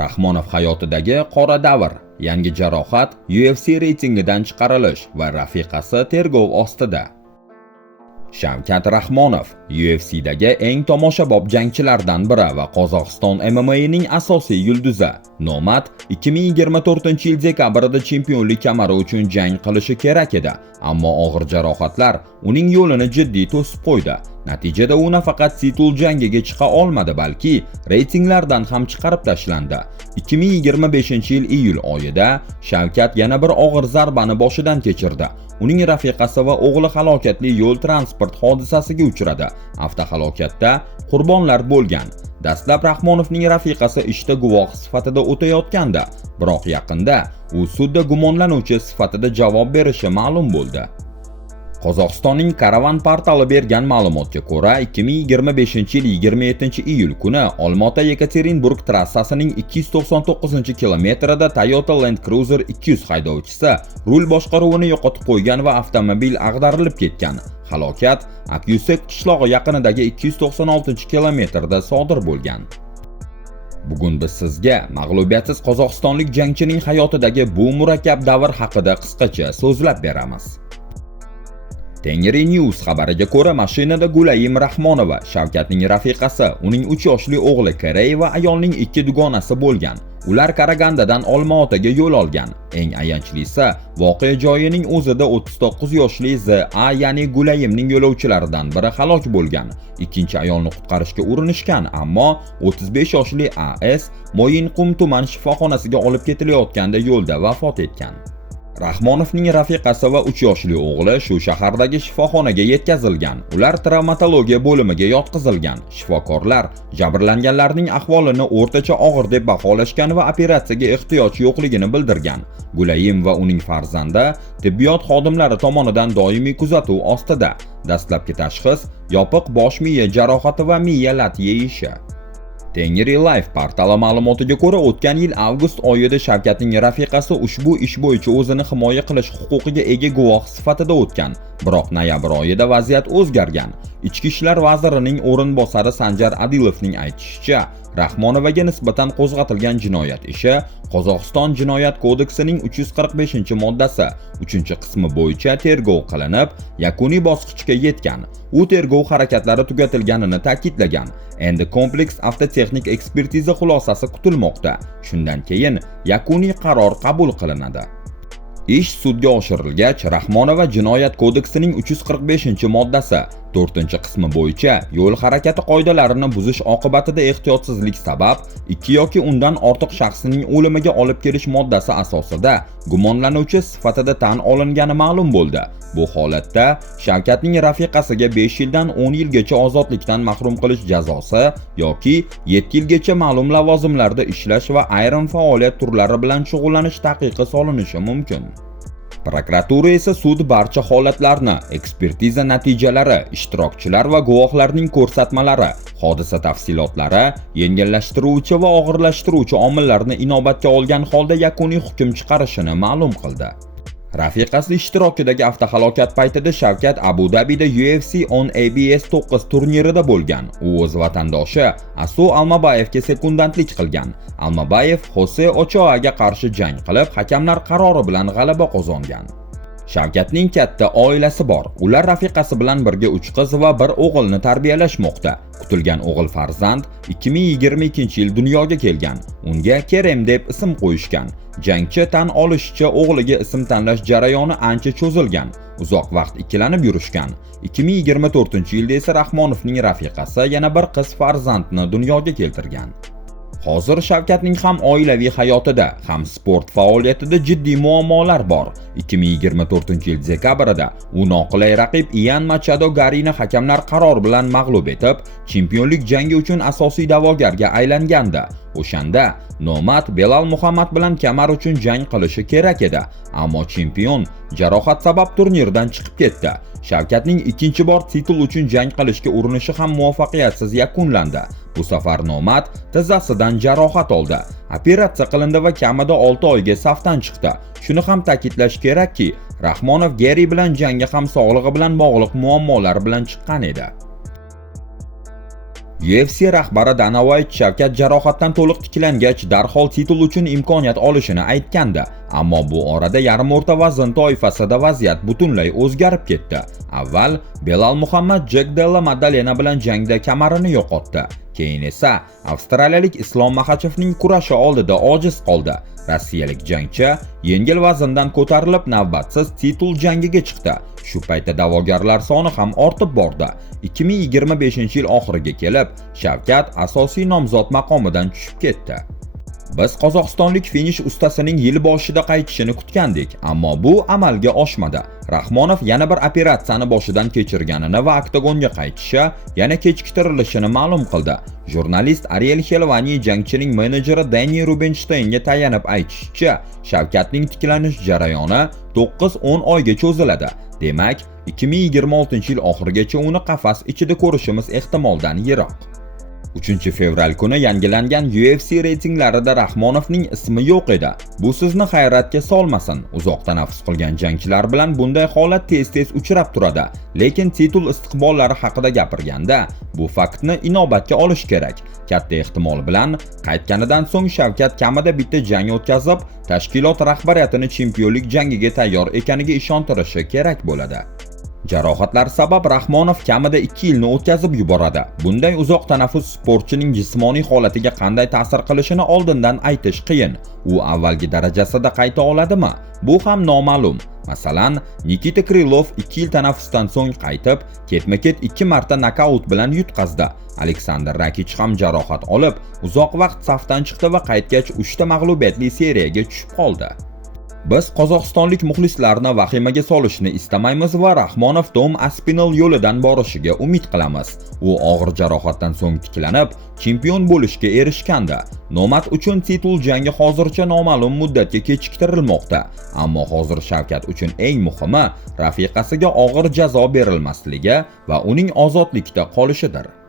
Rahmonov hayotidagi qora davr, yangi jarohat, UFC reytingidan chiqarilish va rafiqasi tergov ostida. Shavkat Rahmonov UFCdagi eng tomoshabob jangchilardan biri va Qozog'iston MMA'ning asosiy yulduzi. Nomad 2024-yil dekabrda chempionlik kamari uchun jang qilishi kerak edi, ammo og'ir jarohatlar uning yo'lini jiddiy to'sib qo'ydi. Natijada u nafaqat titul jangiga chiqa olmadi, balki reytinglardan ham chiqarib tashlandi. 2025-yil iyul oyida Shavkat yana bir og'ir zarbani boshidan kechirdi. Uning rafiqasi va o'g'li halokatli yo'l transport hodisasiga uchradi. Avtohalokatda qurbonlar bo'lgan. Dastlab Rahmonovning rafiqasi ishda guvoh sifatida o'tayotgandi, biroq yaqinda u sudda gumonlanuvchi sifatida javob berishi ma'lum bo'ldi. Qozog'istonning Karavan portali bergan ma'lumotga ko'ra, 2025-yil 27-iyul kuni Olmaota-Yekaterinburg trassasining 299-kilometrida Toyota Land Cruiser 200 haydovchisi rul boshqaruvini yo'qotib qo'ygan va avtomobil ag'darilib ketgan. Halokat Akyusek qishlog'i yaqinidagi 296-kilometrda sodir bo'lgan. Bugun biz sizga mag'lubiyatsiz qozog'istonlik jangchining hayotidagi bu murakkab davr haqida qisqacha so'zlab beramiz. Tengri News xabariga ko'ra, mashinada Gulayim Rahmonova, Shavkatning rafiqasi, uning 3 yoshli o'g'li Kerey va ayolning 2 dugonasi bo'lgan. Ular Karagandadan Olmaotaga yo'l olgan. Eng ayanchlisi, voqea joyining o'zida 39 yoshli Z.A, ya'ni Gulayimning yo'lovchilaridan biri halok bo'lgan. Ikkinchi ayolni qutqarishga urinishgan, ammo 35 yoshli A.S. Moyinqum tuman shifoxonasiga olib ketilayotganda yo'lda vafot etgan. Rahmonovning rafiqasi va 3 yoshli o'g'li shu shahardagi shifoxonaga yetkazilgan. Ular travmatologiya bo'limiga yotqizilgan. Shifokorlar jabrlanganlarning ahvolini o'rtacha og'ir deb baholashgan va operatsiyaga ehtiyoj yo'qligini bildirgan. Gulayim va uning farzandi tibbiyot xodimlari tomonidan doimiy kuzatuv ostida. Dastlabki tashxis yopiq bosh miya jarohati va miya lat yeyishi. Tengri Life portali ma'lumotiga ko'ra, o'tgan yil avgust oyida Shavkatning rafiqasi ushbu ish bo'yicha o'zini himoya qilish huquqiga ega guvoh sifatida o'tgan. Biroq noyabr oyida vaziyat o'zgargan. Ichki ishlar vazirining o'rinbosari Sanjar Adilovning aytishicha, Rahmonovaga nisbatan qo'zg'atilgan jinoyat ishi Qozog'iston Jinoyat kodeksining 345-moddasi 3-qismi bo'yicha tergov qilinib, yakuniy bosqichga yetgan. U tergov harakatlari tugatilganini ta'kidlagan. Endi kompleks avtotexnik ekspertiza xulosasi kutilmoqda. Shundan keyin yakuniy qaror qabul qilinadi. Ish sudga oshirilgach, Rahmonova Jinoyat kodeksining 345-moddasi 4-qismi bo'yicha yo'l harakati qoidalarini buzish oqibatida ehtiyotsizlik sabab 2 yoki undan ortiq shaxsning o'limiga olib kelish moddasi asosida gumonlanuvchi sifatida tan olingani ma'lum bo'ldi. Bu holatda Shavkatning rafiqasiga 5 yildan 10 yilgacha ozodlikdan mahrum qilish jazosi yoki 7 yilgacha ma'lum lavozimlarda ishlash va ayrim faoliyat turlari bilan shug'ullanish taqiqi solinishi mumkin. Prokuratura esa sud barcha holatlarni, ekspertiza natijalari, ishtirokchilar va guvohlarning ko'rsatmalari, hodisa tafsilotlari, yengillashtiruvchi va og'irlashtiruvchi omillarni inobatga olgan holda yakuniy hukm chiqarishini ma'lum qildi. Rafiqasi ishtirokidagi avtohalokat paytida Shavkat Abu Dabida UFC on ABS 9 turnirida bo'lgan. U o'z vatandoshi Asu Almabayevga sekundantlik qilgan. Almabayev Jose Ochoaga qarshi jang qilib, hakamlar qarori bilan g'alaba qozongan. Shavkatning katta oilasi bor. Ular rafiqasi bilan birga 3 qiz va 1 o'g'ilni tarbiyalashmoqda. Kutilgan o'g'il farzand 2022-yil dunyoga kelgan. Unga Kerem deb ism qo'yishgan. Jangchi tan olishicha, o'g'liga ism tanlash jarayoni ancha cho'zilgan. Uzoq vaqt ikkilanib yurishgan. 2024-yilda esa Rahmonovning rafiqasi yana 1 qiz farzandni dunyoga keltirgan. Hozir Shavkatning ham oilaviy hayotida, ham sport faoliyatida jiddiy muammolar bor. 2024-yil dekabrda u noqulay raqib Ian Machado Garini hakamlar qaror bilan mag'lub etib, chempionlik jangi uchun asosiy da'vogarga aylangandi. O'shanda Nomad Belal Muhammad bilan kamar uchun jang qilishi kerak edi, ammo chempion jarohat sabab turnirdan chiqib ketdi. Shavkatning ikkinchi bor titul uchun jang qilishga urinishi ham muvaffaqiyatsiz yakunlandi. Bu safar Nomad tizzasidan jarohat oldi. Operatsiya qilindi va kamida 6 oyga safdan chiqdi. Shuni ham ta'kidlash kerakki, Rahmonov Geri bilan jangga ham sog'lig'i bilan bog'liq muammolar bilan chiqqan edi. UFC rahbari Dana White Shavkat jarohatdan to'liq tiklangach darhol titul uchun imkoniyat olishini aytgandi, ammo bu orada yarim o'rta vazn toifasida vaziyat butunlay o'zgarib ketdi. Avval Belal Muhammad Jack Della Maddalena bilan jangda kamarini yo'qotdi. Keyin esa avstraliyalik Islom Maxachevning kurashi oldida ojiz qoldi. Rossiyalik jangchi yengil vazndan ko'tarilib navbatsiz titul jangiga chiqdi. Shu paytda da'vogarlar soni ham ortib bordi. 2025-yil oxiriga kelib, Shavkat asosiy nomzod maqomidan tushib ketdi. Biz qozog'istonlik finish ustasining yil boshida qaytishini kutgandik, ammo bu amalga oshmadi. Rahmonov yana bir operatsiyani boshidan kechirganini va oktagonga qaytishi yana kechiktirilishini ma'lum qildi. Jurnalist Ariel Helvani jangchining menejeri Danny Rubensteinga tayanib aytishicha, Shavkatning tiklanish jarayoni 9-10 oyga cho'ziladi. Demak, 2026-yil oxirigacha uni qafas ichida ko'rishimiz ehtimoldan yiroq. 3-fevral kuni yangilangan UFC reytinglarida Rahmonovning ismi yo'q edi. Bu sizni hayratga solmasin. Uzoq tanaffus qilgan jangchilar bilan bunday holat tez-tez uchrab turadi. Lekin titul istiqbollari haqida gapirganda, bu faktni inobatga olish kerak. Katta ehtimol bilan qaytganidan so'ng Shavkat kamida bitta jang o'tkazib, tashkilot rahbariyatini chempionlik jangiga tayyor ekaniga ishontirishi kerak bo'ladi. Jarohatlar sabab Rahmonov kamida 2 yilni o'tkazib yuboradi. Bunday uzoq tanaffus sportchining jismoniy holatiga qanday ta'sir qilishini oldindan aytish qiyin. U avvalgi darajasida qayta oladimi? Bu ham noma'lum. Masalan, Nikita Krylov 2 yil tanaffusdan so'ng qaytib, ketma-ket 2 marta nokaut bilan yutqazdi. Aleksandr Rakich ham jarohat olib, uzoq vaqt safdan chiqdi va qaytgach 3 ta mag'lubiyatli seriyaga tushib qoldi. Biz qozog'istonlik muxlislarni vahimaga solishni istamaymiz va Rahmonov Tom Aspinall yo'lidan borishiga umid qilamiz. U og'ir jarohatdan so'ng tiklanib, chempion bo'lishga erishgandi. Nomad uchun titul jangi hozircha noma'lum muddatga kechiktirilmoqda. Ammo hozir Shavkat uchun eng muhimi rafiqasiga og'ir jazo berilmasligi va uning ozodlikda qolishidir.